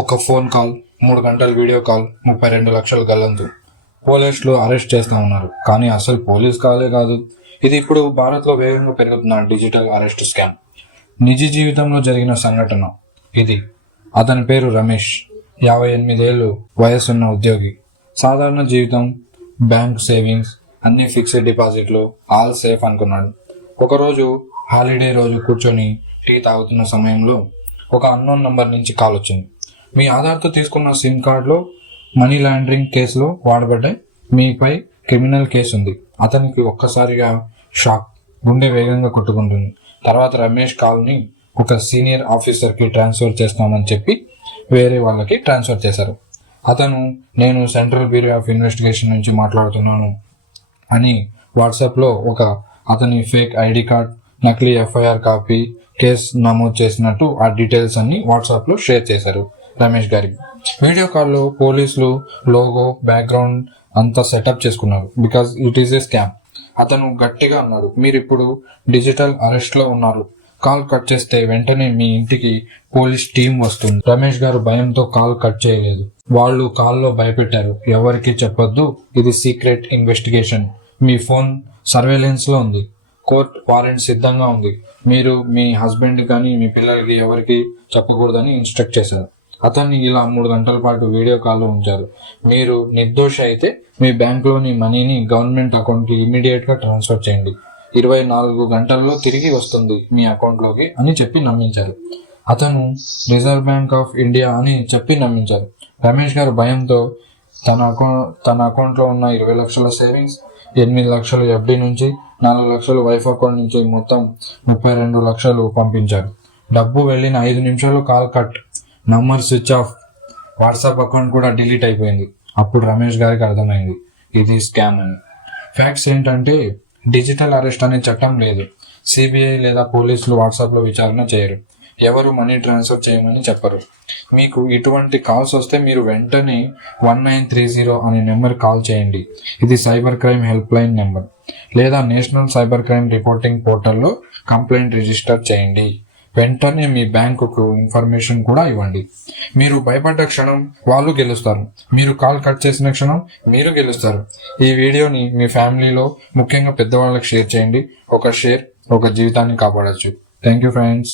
ఒక phone call, 3 గంటల video call, 32 లక్షల గల్లంతు. పోలీసులు అరెస్ట్ చేస్తా ఉన్నారు. కానీ అసలు పోలీస్ కాలే కాదు. ఇది ఇప్పుడు భారత్లో వేగంగా పెరుగుతున్న డిజిటల్ అరెస్ట్ స్కామ్. నిజ జీవితంలో జరిగిన సంఘటన ఇది. అతని పేరు రమేష్, 58 ఏళ్ళు వయసున్న ఉద్యోగి. సాధారణ జీవితం, బ్యాంక్ సేవింగ్స్, అన్ని ఫిక్స్డ్ డిపాజిట్లు, ఆల్ సేఫ్ అనుకున్నాడు. ఒకరోజు హాలిడే రోజు కూర్చొని టీ తాగుతున్న సమయంలో ఒక అన్నోన్ నంబర్ నుంచి కాల్ వచ్చింది. మీ ఆధార్తో తీసుకున్న సిమ్ కార్డులో మనీ లాండరింగ్ కేసులో వాడబడ్డాయి, మీపై క్రిమినల్ కేసు ఉంది. అతనికి ఒక్కసారిగా షాక్, గుండె వేగంగా కొట్టుకుంటుంది. తర్వాత రమేష్ కాల్ని ఒక సీనియర్ ఆఫీసర్కి ట్రాన్స్ఫర్ చేస్తామని చెప్పి వేరే వాళ్ళకి ట్రాన్స్ఫర్ చేశారు. అతను, నేను సెంట్రల్ బ్యూరో ఆఫ్ ఇన్వెస్టిగేషన్ నుంచి మాట్లాడుతున్నాను అని వాట్సాప్లో అతని ఫేక్ ఐడి కార్డ్, నకిలీ ఎఫ్ఐఆర్ కాపీ, కేసు నమోదు చేసినట్టు ఆ డీటెయిల్స్ అన్ని వాట్సాప్లో షేర్ చేశారు రమేష్ గారికి. వీడియో కాల్లో పోలీసులు లోగో, బ్యాక్గ్రౌండ్ అంతా సెటప్ చేసుకున్నారు. Because it is a scam. అతను గట్టిగా అన్నాడు, మీరు ఇప్పుడు డిజిటల్ అరెస్ట్ లో ఉన్నారు. కాల్ కట్ చేస్తే వెంటనే మీ ఇంటికి పోలీస్ టీం వస్తుంది. రమేష్ గారు భయంతో కాల్ కట్ చేయలేదు. వాళ్ళు కాల్లో భయపెట్టారు, ఎవరికి చెప్పొద్దు, ఇది సీక్రెట్ ఇన్వెస్టిగేషన్, మీ ఫోన్ సర్వేలెన్స్ లో ఉంది, కోర్ట్ వారెంట్ సిద్ధంగా ఉంది, మీరు మీ హస్బెండ్ కానీ మీ పిల్లలకి ఎవరికి చెప్పకూడదని ఇన్స్ట్రక్ట్ చేశారు. అతన్ని ఇలా 3 గంటల పాటు వీడియో కాల్లో ఉంచారు. మీరు నిర్దోషి అయితే మీ బ్యాంకులోని మనీని గవర్నమెంట్ అకౌంట్కి ఇమీడియట్ గా ట్రాన్స్ఫర్ చేయండి, 24 గంటల్లో తిరిగి వస్తుంది మీ అకౌంట్లోకి అని చెప్పి నమ్మించారు. అతను రిజర్వ్ బ్యాంక్ ఆఫ్ ఇండియా అని చెప్పి నమ్మించారు. రమేష్ గారు భయంతో తన అకౌంట్లో ఉన్న 20 లక్షల సేవింగ్స్, 8 లక్షలు ఎఫ్డి నుంచి 4 లక్షలు వైఫ్ అకౌంట్ నుంచి మొత్తం 32 లక్షలు పంపించారు. డబ్బు వెళ్ళిన 5 నిమిషాలు call cut, number switch off, WhatsApp account కూడా డిలీట్ అయిపోయింది. అప్పుడు రమేష్ గారికి అర్థమైంది, ఇది స్కామ్ అని. ఫ్యాక్ట్స్ ఏంటంటే, డిజిటల్ అరెస్ట్ అనే చట్టం లేదు. సిబిఐ లేదా పోలీసులు వాట్సాప్లో విచారణ చేయరు, ఎవరు మనీ ట్రాన్స్ఫర్ చేయమని చెప్పరు. మీకు ఇటువంటి కాల్స్ వస్తే మీరు వెంటనే 1930 అనే నెంబర్ కాల్ చేయండి. ఇది cyber crime help line number. లేదా నేషనల్ సైబర్ క్రైమ్ రిపోర్టింగ్ పోర్టల్లో కంప్లైంట్ రిజిస్టర్ చేయండి. వెంటనే మీ బ్యాంకుకు ఇన్ఫర్మేషన్ కూడా ఇవ్వండి. మీరు భయపడ్డ క్షణం వాళ్ళు గెలుస్తారు, మీరు కాల్ కట్ చేసిన క్షణం మీరు గెలుస్తారు. ఈ వీడియోని మీ ఫ్యామిలీలో, ముఖ్యంగా పెద్దవాళ్ళకి షేర్ చేయండి. ఒక షేర్ ఒక జీవితాన్ని కాపాడచ్చు. Thank you friends.